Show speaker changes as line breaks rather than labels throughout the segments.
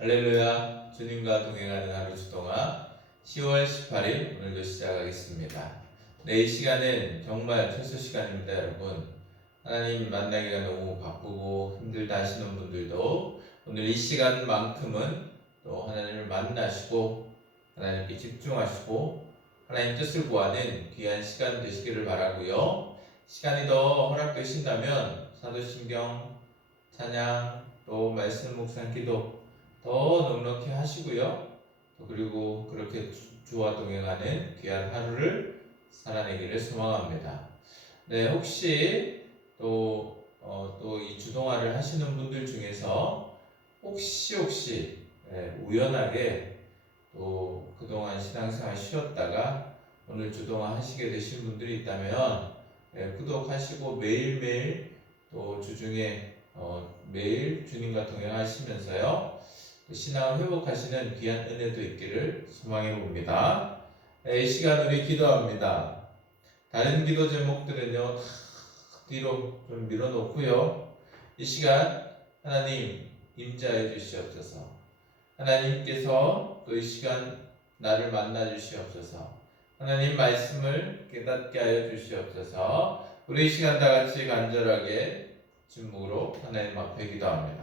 할렐루야 주님과 동행하는 하루 주동화 10월 18일 오늘도 시작하겠습니다. 네, 이 시간은 정말 특수 시간입니다, 여러분. 하나님 만나기가 너무 바쁘고 힘들다 하시는 분들도 오늘 이 시간만큼은 또 하나님을 만나시고 하나님께 집중하시고 하나님 뜻을 구하는 귀한 시간 되시기를 바라고요. 시간이 더 허락되신다면 사도신경 찬양 또 말씀 묵상 기도 더 넉넉히 하시고요. 또 그리고 그렇게 주- 주와 동행하는 귀한 하루를 살아내기를 소망합니다. 네, 혹시 또, 어, 또이 주동화를 하시는 분들 중에서 혹시 혹시 예, 우연하게 또 그동안 신앙생활 쉬었다가 오늘 주동화 하시게 되신 분들이 있다면 예, 구독하시고 매일매일 또 주중에 어, 매일 주님과 동행하시면서요 그 신앙을 회복하시는 귀한 은혜도 있기를 소망해 봅니다. 네, 이 시간 우리 기도합니다. 다른 기도 제목들은요 다 뒤로 좀 밀어놓고요. 이 시간 하나님 임자해 주시옵소서. 하나님께서 또 이 시간 나를 만나 주시옵소서. 하나님 말씀을 깨닫게 하여 주시옵소서. 우리 이 시간 다 같이 간절하게 침묵으로 하나님 앞에 기도합니다.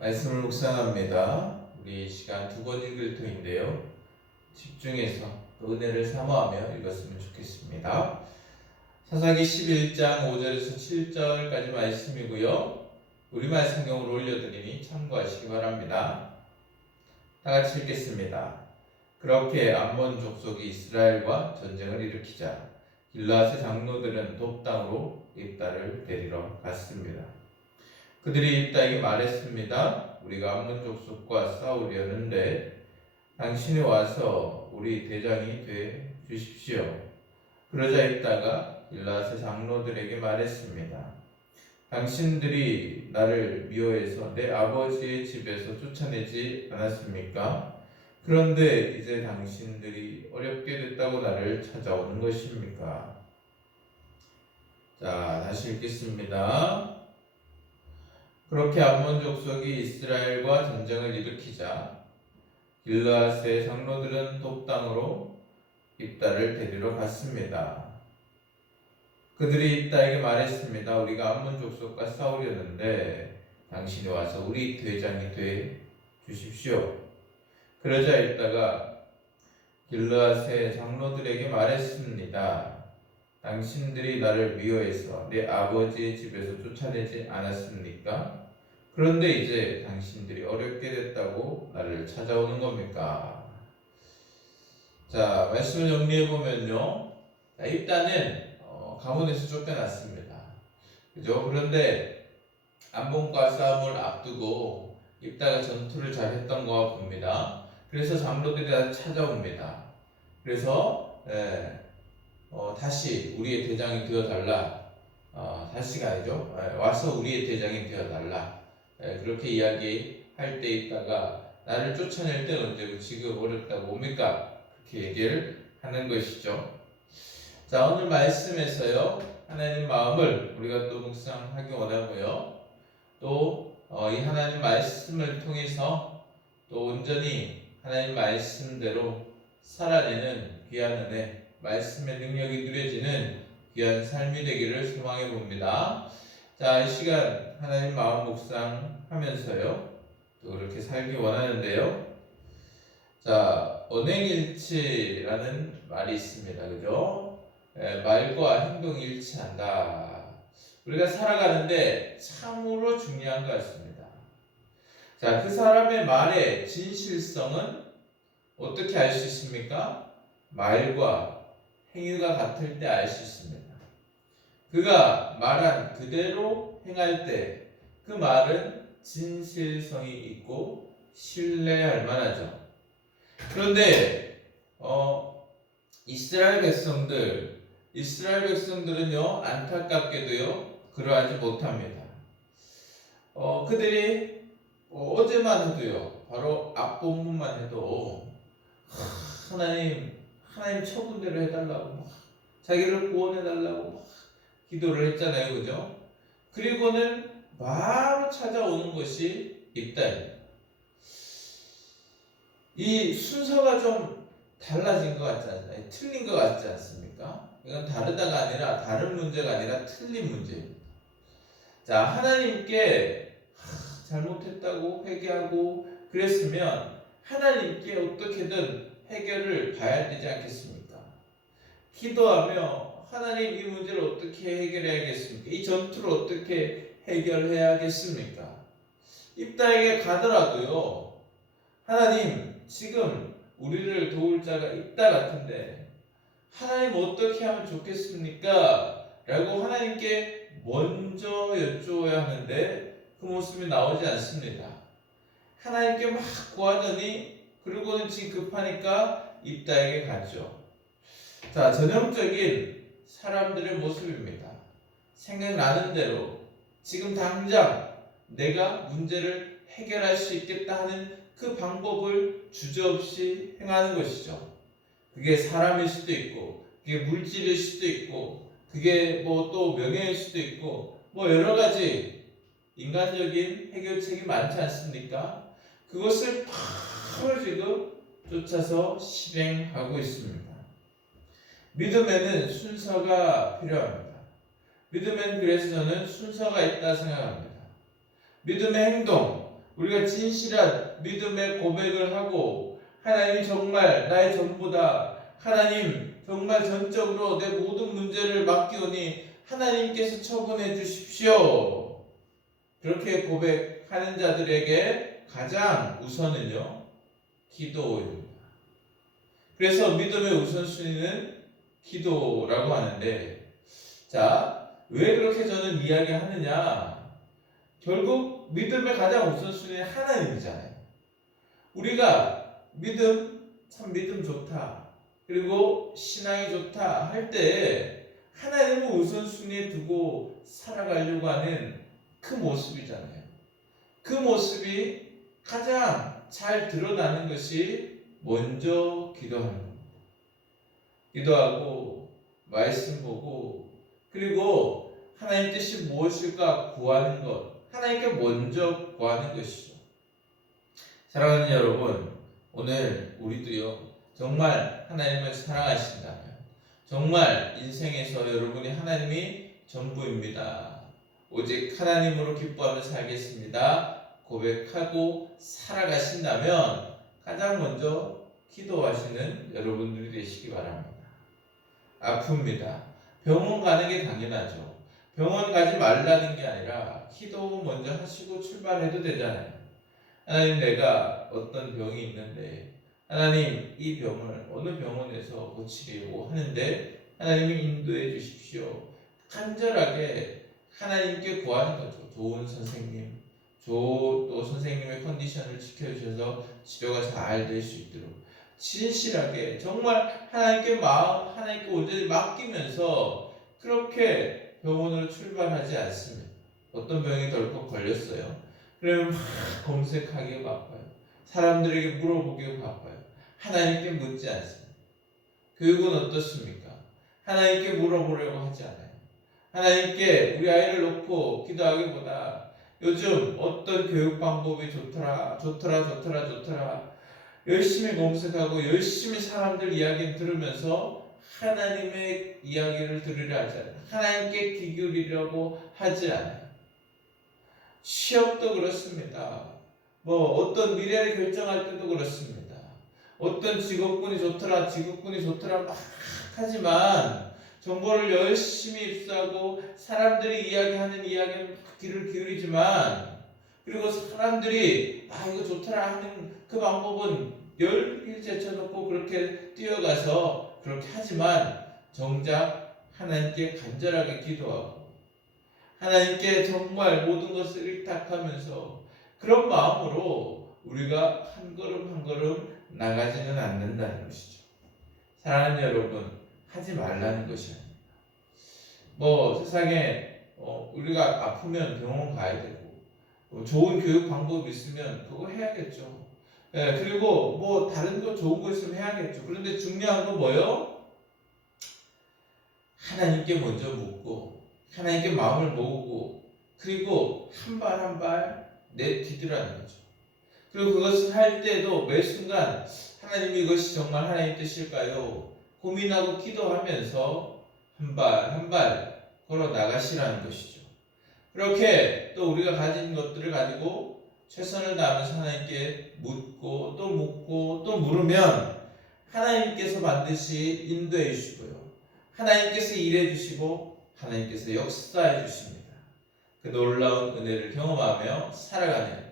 말씀을 묵상합니다. 우리 이 시간 두 번 읽을 터인데요. 집중해서 또 은혜를 사모하며 읽었으면 좋겠습니다. 사사기 11장 5절에서 7절까지 말씀이고요. 우리말 성경으로 올려드리니 참고하시기 바랍니다. 다 같이 읽겠습니다. 그렇게 암몬 족속이 이스라엘과 전쟁을 일으키자 길라앗의 장로들은 돕당으로 입다를 데리러 갔습니다. 그들이 입다에게 말했습니다. 우리가 암몬 족 속과 싸우려는데 당신이 와서 우리 대장이 돼 주십시오. 그러자 입다가 길라앗의 장로들에게 말했습니다. 당신들이 나를 미워해서 내 아버지의 집에서 쫓아내지 않았습니까? 그런데 이제 당신들이 어렵게 됐다고 나를 찾아오는 것입니까? 자, 다시 읽겠습니다. 그렇게 암몬 족속이 이스라엘과 전쟁을 일으키자 길라앗의 장로들은 돕당으로 입다를 데리러 갔습니다. 그들이 입다에게 말했습니다. 우리가 암몬 족속과 싸우려는데 당신이 와서 우리 대장이 돼 주십시오. 그러자 입다가 길라앗의 장로들에게 말했습니다. 당신들이 나를 미워해서 내 아버지의 집에서 쫓아내지 않았습니까? 그런데 이제 당신들이 어렵게 됐다고 나를 찾아오는 겁니까? 자, 말씀을 정리해 보면요. 자, 일단은 어, 가문에서 쫓겨났습니다. 그죠? 그런데 안봉과 싸움을 앞두고 입다가 전투를 잘 했던 것 봅니다. 그래서 장로들이 다 찾아옵니다. 그래서 예, 어, 다시 우리의 대장이 되어달라. 어, 다시가 아니죠. 예, 와서 우리의 대장이 되어달라. 예, 그렇게 이야기할 때 있다가 나를 쫓아낼 때는 언제고 지금 어렵다고 뭡니까? 그렇게 얘기를 하는 것이죠. 자, 오늘 말씀에서요. 하나님 마음을 우리가 또 묵상하기 원하고요. 또, 어, 이 하나님 말씀을 통해서 또 온전히 하나님 말씀대로 살아내는 귀한 은혜, 말씀의 능력이 누려지는 귀한 삶이 되기를 소망해 봅니다. 자, 이 시간 하나님 마음 묵상하면서요. 또 그렇게 살기 원하는데요. 자, 언행일치라는 말이 있습니다. 그죠? 예, 말과 행동이 일치한다. 우리가 살아가는데 참으로 중요한 것 같습니다. 자, 그 사람의 말의 진실성은 어떻게 알 수 있습니까? 말과 행위가 같을 때 알 수 있습니다. 그가 말한 그대로 행할 때 그 말은 진실성이 있고 신뢰할 만하죠. 그런데 어, 이스라엘 백성들 이스라엘 백성들은요 안타깝게도요 그러하지 못합니다. 어, 그들이 어, 어제만 해도요 바로 앞본문만 해도 하, 하나님 하나님 처분대로 해달라고 막 자기를 구원해달라고 막 기도를 했잖아요, 그죠? 그리고는 바로 찾아오는 것이 입다입니다. 이 순서가 좀 달라진 것 같지 않나요? 틀린 것 같지 않습니까? 이건 다르다가 아니라 다른 문제가 아니라 틀린 문제입니다. 자, 하나님께 하, 잘못했다고 회개하고 그랬으면 하나님께 어떻게든 해결을 봐야 되지 않겠습니까? 기도하며 하나님 이 문제를 어떻게 해결해야겠습니까? 이 전투를 어떻게 해결해야겠습니까? 입다에게 가더라도요. 하나님 지금 우리를 도울 자가 있다 같은데 하나님 어떻게 하면 좋겠습니까? 라고 하나님께 먼저 여쭈어야 하는데 그 모습이 나오지 않습니다. 하나님께 막 구하더니 그리고는 지금 급하니까 입다에게 갔죠. 자, 전형적인 사람들의 모습입니다. 생각나는 대로 지금 당장 내가 문제를 해결할 수 있겠다 하는 그 방법을 주저없이 행하는 것이죠. 그게 사람일 수도 있고, 그게 물질일 수도 있고, 그게 뭐 또 명예일 수도 있고, 뭐 여러 가지 인간적인 해결책이 많지 않습니까? 그것을 바로 지금 쫓아서 실행하고 있습니다. 믿음에는 순서가 필요합니다. 믿음엔 그래서 저는 순서가 있다 생각합니다. 믿음의 행동, 우리가 진실한 믿음의 고백을 하고 하나님 정말 나의 전부다. 하나님 정말 전적으로 내 모든 문제를 맡기오니 하나님께서 처분해 주십시오. 그렇게 고백하는 자들에게 가장 우선은요 기도입니다. 그래서 믿음의 우선순위는 기도라고 하는데 자 왜 그렇게 저는 이야기하느냐 결국 믿음의 가장 우선순위는 하나님이잖아요. 우리가 믿음 참 믿음 좋다. 그리고 신앙이 좋다 할 때 하나님을 우선순위에 두고 살아가려고 하는 그 모습이잖아요. 그 모습이 가장 잘 드러나는 것이 먼저 기도하는. 기도하고 말씀 보고 그리고 하나님 뜻이 무엇일까 구하는 것 하나님께 먼저 구하는 것이죠. 사랑하는 여러분 오늘 우리도요 정말 하나님을 사랑하신다면 정말 인생에서 여러분이 하나님이 전부입니다. 오직 하나님으로 기뻐하며 살겠습니다. 고백하고 살아가신다면 가장 먼저 기도하시는 여러분들이 되시기 바랍니다. 아픕니다. 병원 가는 게 당연하죠. 병원 가지 말라는 게 아니라 기도 먼저 하시고 출발해도 되잖아요. 하나님 내가 어떤 병이 있는데 하나님 이 병을 어느 병원에서 고치려고 하는데 하나님이 인도해 주십시오. 간절하게 하나님께 구하는 거죠. 좋은 선생님, 또 선생님의 컨디션을 지켜주셔서 치료가 잘 될 수 있도록 진실하게 정말 하나님께 마음 하나님께 온전히 맡기면서 그렇게 병원으로 출발하지 않습니다. 어떤 병이 덜컥 걸렸어요. 그러면 막 검색하기 바빠요. 사람들에게 물어보기 바빠요. 하나님께 묻지 않습니다. 교육은 어떻습니까? 하나님께 물어보려고 하지 않아요. 하나님께 우리 아이를 놓고 기도하기보다 요즘 어떤 교육 방법이 좋더라, 좋더라, 좋더라, 좋더라. 열심히 검색하고 열심히 사람들 이야기 들으면서 하나님의 이야기를 들으려 하지 않아요. 하나님께 귀 기울이려고 하지 않아요. 취업도 그렇습니다. 뭐 어떤 미래를 결정할 때도 그렇습니다. 어떤 직업군이 좋더라, 직업군이 좋더라 막 하지만 정보를 열심히 입수하고 사람들이 이야기하는 이야기는 막 귀를 기울이지만 그리고 사람들이 아 이거 좋더라 하는 그 방법은 열개 제쳐놓고 그렇게 뛰어가서 그렇게 하지만 정작 하나님께 간절하게 기도하고 하나님께 정말 모든 것을 일탁하면서 그런 마음으로 우리가 한 걸음 한 걸음 나가지는 않는다는 것이죠. 사랑하는 여러분, 하지 말라는 것이 아닙니다. 뭐 세상에 어, 우리가 아프면 병원 가야 되고 어, 좋은 교육 방법이 있으면 그거 해야겠죠. 예, 그리고 뭐 다른 거 좋은 거 있으면 해야겠죠. 그런데 중요한 건 뭐예요? 하나님께 먼저 묻고 하나님께 마음을 모으고 그리고 한 발 한 발 내디드라는 거죠. 그리고 그것을 할 때도 매 순간 하나님 이것이 정말 하나님 뜻일까요? 고민하고 기도하면서 한 발 한 발 걸어 나가시라는 것이죠. 그렇게 또 우리가 가진 것들을 가지고 최선을 다하면서 하나님께 묻고 또 묻고 또 물으면 하나님께서 반드시 인도해 주시고요. 하나님께서 일해 주시고 하나님께서 역사해 주십니다. 그 놀라운 은혜를 경험하며 살아가는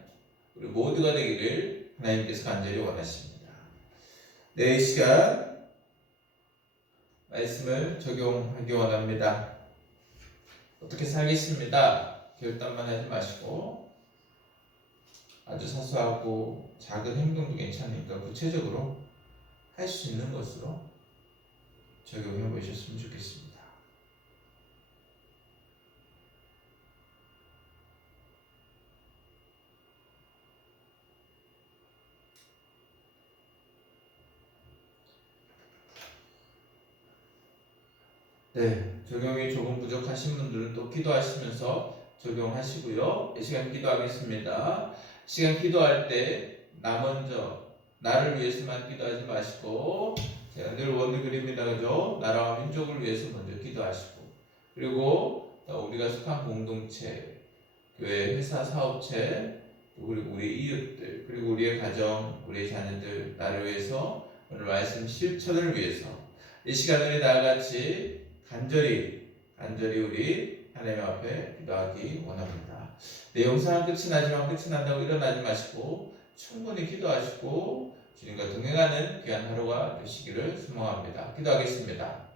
우리 모두가 되기를 하나님께서 간절히 원하십니다. 네, 이 시간 말씀을 적용하기 원합니다. 어떻게 살겠습니다. 결단만 하지 마시고 아주 사소하고 작은 행동도 괜찮으니까 구체적으로 할 수 있는 것으로 적용해 보셨으면 좋겠습니다. 네, 적용이 조금 부족하신 분들은 또 기도하시면서 적용하시고요. 이 시간 기도하겠습니다. 시간 기도할 때 나 먼저 나를 위해서만 기도하지 마시고 제가 늘 원을 그립니다. 그죠? 나라와 민족을 위해서 먼저 기도하시고 그리고 또 우리가 속한 공동체, 교회, 회사, 사업체, 그리고 우리 이웃들, 그리고 우리의 가정, 우리의 자녀들, 나를 위해서 오늘 말씀 실천을 위해서 이 시간을 다 같이 간절히 간절히 우리 하나님 앞에 기도하기 원합니다. 내 영상은 끝이 나지만 끝이 난다고 일어나지 마시고 충분히 기도하시고 주님과 동행하는 귀한 하루가 되시기를 소망합니다. 기도하겠습니다.